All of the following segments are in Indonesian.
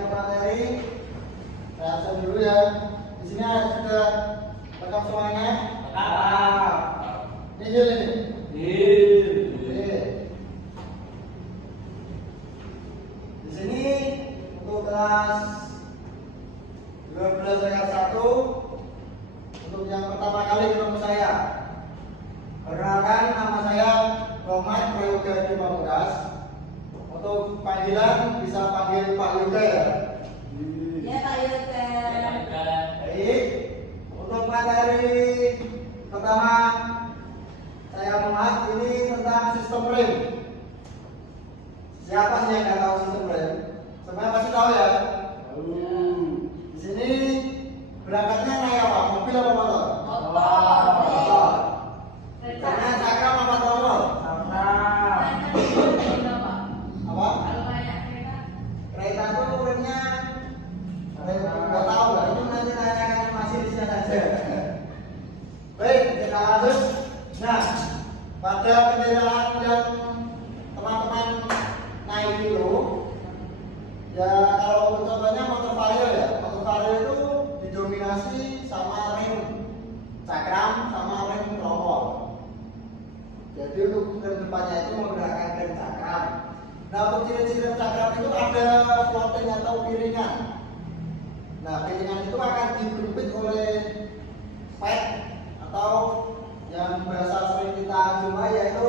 ke materi. Saya absen dulu ya. Di sini sudah lengkap semuanya. Ini Hil ini. Di sini untuk kelas 12 tingkat 1 untuk yang pertama kali ketemu saya. Perkenalkan, nama saya Rohmat Prayoga Dipamukas. Untuk panggilan bisa panggil Pak Yoga ya. Ya Pak Yoga. Baik. Untuk materi pertama saya Muhammad ini tentang sistem rem. Siapa sih yang nggak tahu sistem rem? Semuanya pasti tahu ya. Di sini berangkatnya naik apa? Mobil apa motor? Motor. Karena cakram apa tromol? Apa? Kereta itu remnya nggak tahu lah. Itu nanti tanyakan masih di sini saja. Baik, kita lanjut. Nah, pada kendaraan yang teman-teman naik itu, ya kalau contohnya motor vario ya. Motor vario itu didominasi sama rem cakram sama rem tromol. Jadi untuk rem depannya itu menggunakan rem cakram. Nah, untuk ciri-ciri rem cakram itu ada floating atau piringan. Nah, piringan itu akan diberpit oleh pad atau yang bahasa sering kita jumpai yaitu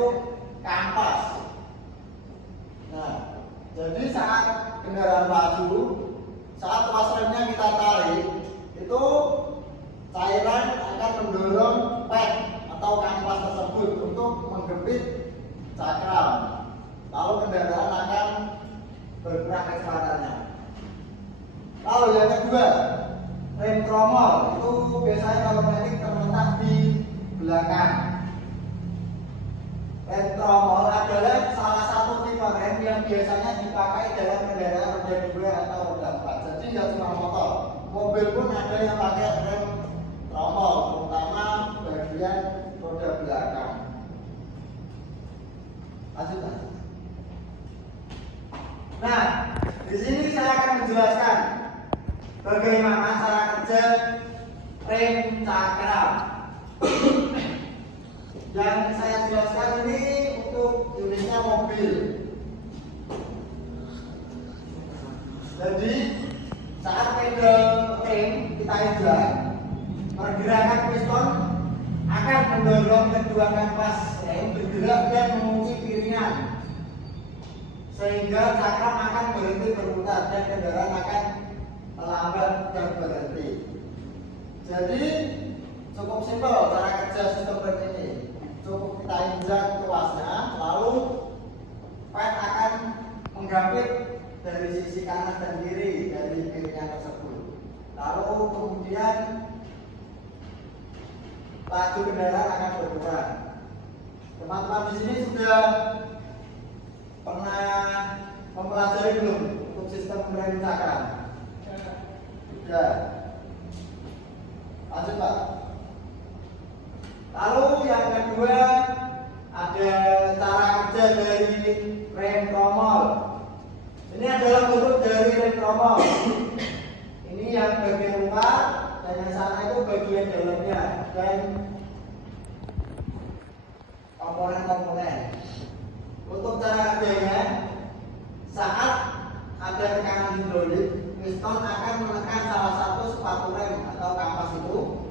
kampas. Nah, jadi saat kendaraan laju, saat tuas remnya kita tarik, itu cairan akan mendorong pad atau kampas tersebut untuk menggepit cakram. Lalu kendaraan akan bergerak kecepatannya. Lalu yang kedua, rem tromol itu biasanya kalau metik terletak di belakang. Rem tromol adalah salah satu tipe rem yang biasanya dipakai dalam kendaraan roda 2 atau roda 4. Jadi nggak cuma motor, mobil pun ada yang pakai rem tromol, terutama bagian roda belakang. Lanjut. Nah, di sini saya akan menjelaskan bagaimana cara kerja rem cakram. Yang saya jelaskan ini untuk unitnya mobil. Jadi saat pedal rem kita injak, pergerakan piston akan mendorong kedua kampas rem bergerak dan mengunci piringan, sehingga cakram akan berhenti berputar dan kendaraan akan melambat dan berhenti. Jadi cukup simpel cara kerja sistem rem ini. Cukup kita injak tuasnya, lalu pad akan menggapit dari sisi kanan dan kiri dari piringan tersebut. Lalu kemudian laju kendaraan akan berkurang. Teman-teman di sini sudah pernah mempelajari belum untuk sistem rem cakram? Sudah. Lanjut Pak. Lalu yang kedua ada cara kerja dari rem tromol. Ini adalah bentuk dari rem tromol. Ini yang bagian luar dan yang sana itu bagian dalamnya dan komponen-komponen. Untuk cara kerjanya, saat ada tekanan hidrolik, piston akan menekan salah satu sepatu rem atau kampas itu.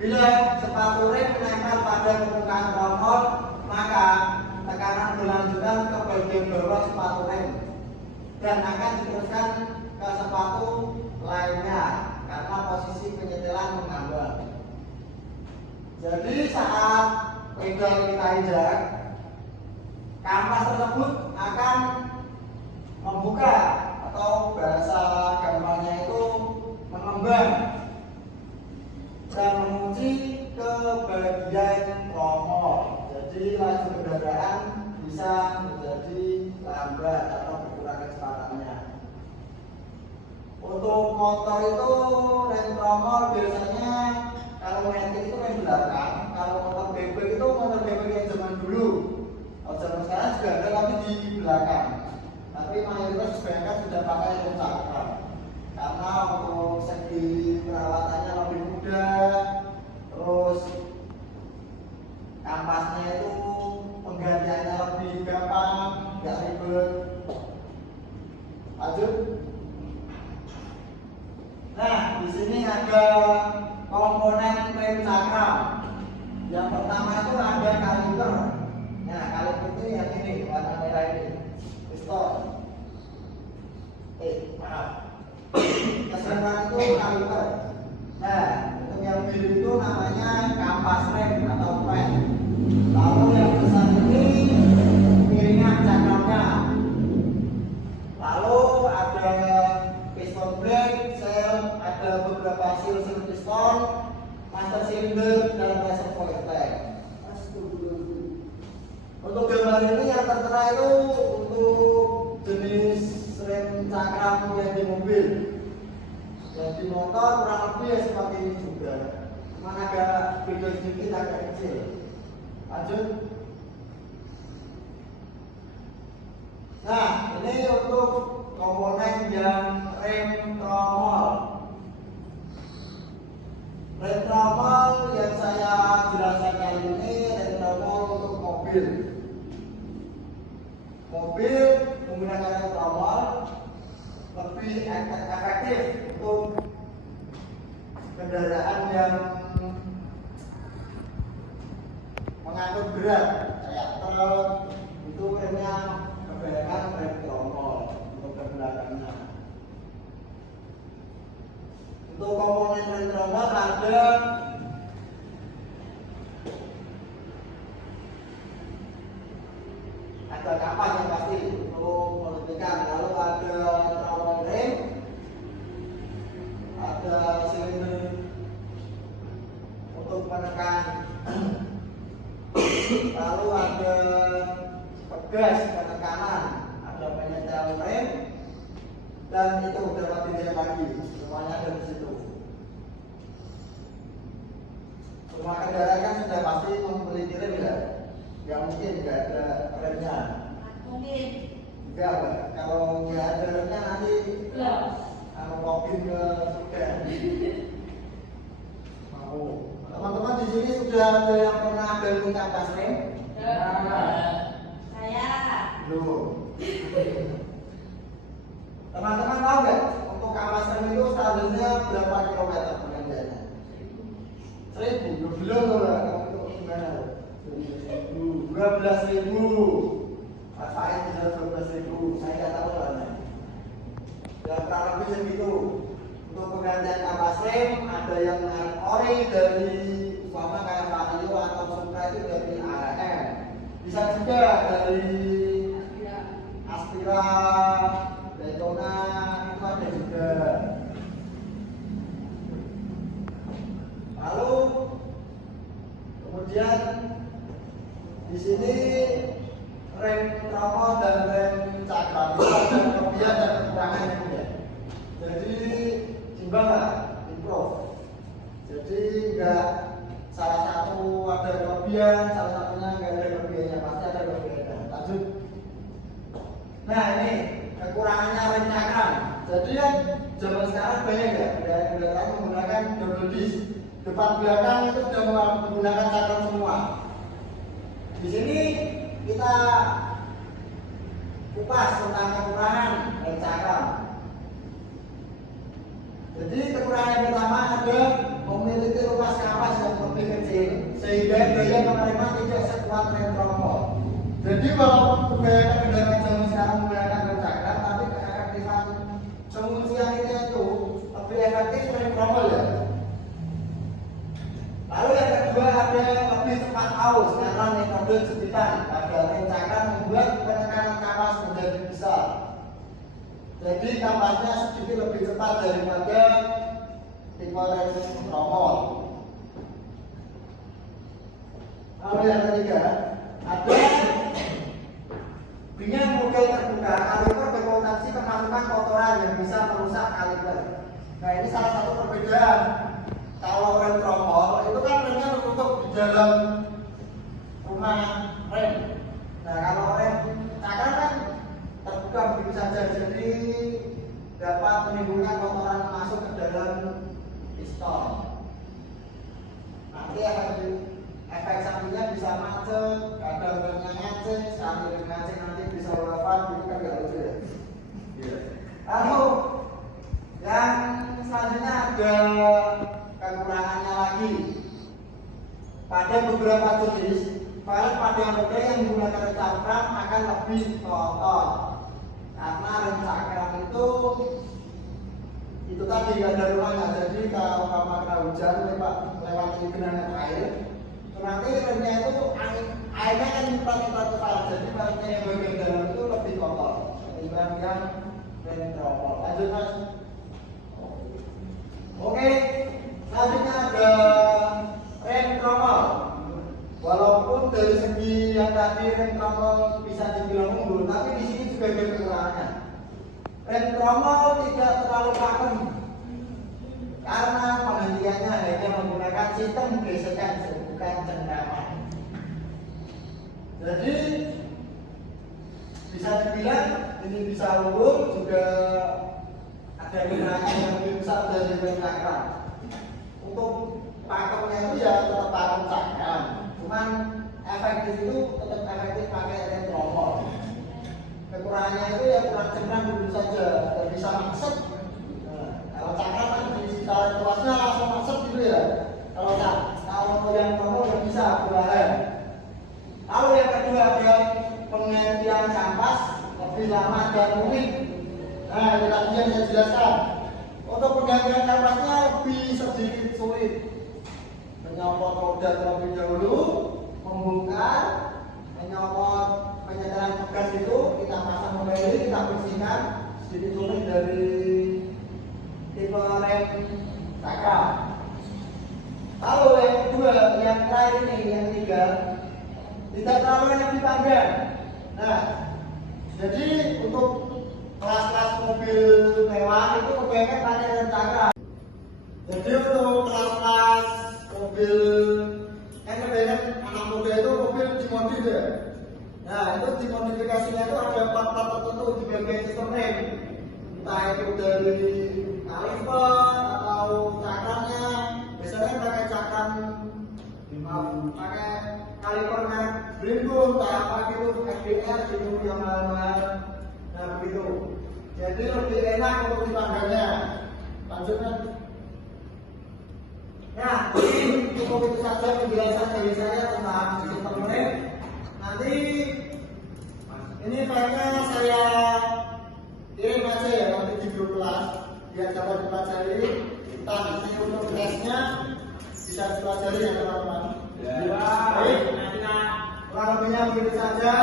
Bila sepatu rem menempel pada permukaan tromol, maka tekanan berlanjutan ke bagian bawah sepatu rem dan akan diteruskan ke sepatu lainnya karena posisi penyetelan mengambang. Jadi saat pedal kita injak, kampas tersebut akan membuka atau bahasa gambarnya itu mengembang dan mengunci ke bagian tromol. Jadi laju kendaraan bisa menjadi lambat atau berkurang kecepatannya. Untuk motor itu rem tromol biasanya kalau metik itu rem belakang, kalau motor bebek itu motor bebek yang zaman dulu. Kalau zaman sekarang juga ada tapi di belakang. Tapi mayoritas kebanyakan sudah pakai rem cakram. sini ada komponen rem cakram. Yang pertama itu ada kaliper. Nah, kaliper itu yang ini warna merah ini, piston. Maaf. Keseruan itu kaliper. Nah, untuk yang biru itu namanya kampas rem atau pen. Lalu yang besar ini piringan cakramnya. Lalu ada piston brake, sel, ada beberapa sil-sil piston, master cylinder, dan reservoir tank. Untuk gambar ini yang tertera itu untuk jenis rem cakram yang di mobil. Yang di motor kurang lebih ya seperti ini juga. Cuma agak beda sedikit, agak kecil. Lanjut. Nah, ini untuk komponen yang rem tromol. Rem tromol yang saya jelaskan kali ini rem tromol untuk mobil. Mobil menggunakan rem tromol lebih efektif untuk kendaraan yang mengangkut berat kayak truk, itu remnya kebanyakan rem tromol untuk belakangnya. Untuk komponen rem tromol ada kapas yang pasti untuk melebihkan, lalu ada tromol rem, ada silinder untuk menekan, lalu ada pegas penekanan, ada penyetel rem, dan itu beberapa detail lagi, semuanya ada di situ. Semua kendaraan kan sudah pasti memiliki rem ya? Ya mungkin nggak ada remnya. Mungkin. Enggak, Pak. Kalau nggak ada remnya nanti mobil ke surga. Mau. Teman-teman di sini sudah ada yang pernah beli kampas rem? Saya. Belum. Teman-teman tahu nggak untuk kampas rem itu standarnya berapa kilometer pengerjaannya? 1000. Belum loh, Pak. Untuk gimana? 12.000. Pak Faid bisa 12.000. Saya nggak tahu soalnya. Ya kurang lebih segitu. Untuk penggantian kampas rem ada yang ori dari umpama kayak Vario atau Supra itu dari ARM. Bisa juga dari Aspira, Daytona itu ada juga. Lalu kemudian di sini rem tromol dan rem cakram itu ada kelebihan dan kekurangannya ya. Jadi imbang lah, improve. Jadi enggak salah satu ada kelebihan, salah satunya enggak ada kelebihannya, pasti ada kelebihannya. Lanjut. Nah ini kekurangannya rem cakram. Jadi kan zaman sekarang banyak ya kendaraan menggunakan double disc. Depan belakang itu sudah menggunakan cakram semua. Di sini kita kupas tentang kekurangan rem cakram. Jadi kekurangan yang pertama ada memiliki ruas kapas yang lebih kecil sehingga daya pengereman tidak sekuat rem tromol. Jadi walaupun kebanyakan kendaraan zaman sekarang menggunakan rem cakram, tapi keefektifan pengunciannya itu lebih efektif rem tromol ya. Lalu yang kedua ada lebih cepat aus karena metode jepitan pada rem cakram membuat penekanan kapas menjadi besar. Jadi kampasnya sedikit lebih cepat daripada tipe rem tromol. Lalu yang ketiga ada dengan model terbuka, kaliper berpotensi kemasukan kotoran yang bisa merusak kaliper. Nah ini salah satu perbedaan. Kalau rem tromol itu kan remnya tertutup di dalam rumah rem. Nah kalau rem cakram kan terbuka begitu saja, jadi dapat menimbulkan kotoran masuk ke dalam piston. Nanti efek sampingnya bisa macet, kadang remnya ngaceng, sekali rem ngaceng nanti bisa wafat, itu kan nggak lucu ya. Lalu yang selanjutnya ada beberapa jenis, velg pada roda yang menggunakan rem cakram akan lebih kotor karena rem cakram itu tadi ada ruangnya. Jadi kalau kena hujan lewat genangan air, nanti remnya itu airnya kan nyemprot ke velg, jadi velgnya yang bagian dalam itu lebih kotor ketimbang yang rem tromol. Lanjut mas. Oke, selanjutnya ada rem tromol. Walaupun dari segi yang tadi rem tromol bisa dibilang unggul, tapi di sini juga ada kekurangannya. Rem tromol tidak terlalu pakem karena penghentiannya hanya menggunakan sistem gesekan, bukan cengkraman. Jadi bisa dibilang ini bisa unggul, juga ada kekurangan yang lebih besar dari rem cakram. Untuk pakemnya itu ya tetap pakem cakram, cuman efektif itu tetap efektif pakai rem tromol. Kekurangannya itu ya kurang cengkram dulu saja, tidak bisa maksud. Kalau cakram kan di sekitar luasnya langsung maksud gitu ya. Kalau yang tromol nggak bisa berlahan. Lalu yang kedua ada penggantian kampas lebih lama dan rumit. Nah, ini tadi yang saya jelaskan. Untuk penggantian kampasnya lebih sedikit sulit. Menyopot roda terlebih dahulu, membongkar, menyopot penyetelan bekas itu, kita pasang kembali, kita bersihkan, sedikit sulit dari tipe rem cakram. Lalu yang kedua, yang terakhir ini, yang ketiga, tidak terlalu enak dipanggang. Nah, jadi untuk kelas-kelas mobil mewah itu kebanyakan pakai rem cakram. Jadi untuk kelas-kelas mobil kan kebanyakan anak muda itu mobil dimodif ya. Nah, itu dimodifikasinya itu ada part-part tertentu di bagian sistem rem. Entah itu dari kaliper atau cakramnya. Biasanya pakai cakram, pakai kalipernya Brembo, apa gitu, FDR gitu yang mahal-mahal. Nah begitu. Jadi lebih enak untuk dipanggangnya. Lanjutnya. Nah, cukup itu saja penjelasan dari saya tentang sistem rem. Nanti ini filenya saya kirim aja ya nanti di grup kelas biar dapat dipelajari. Nanti untuk tesnya bisa dipelajari ya teman-teman. Baik, kurang lebihnya begitu saja.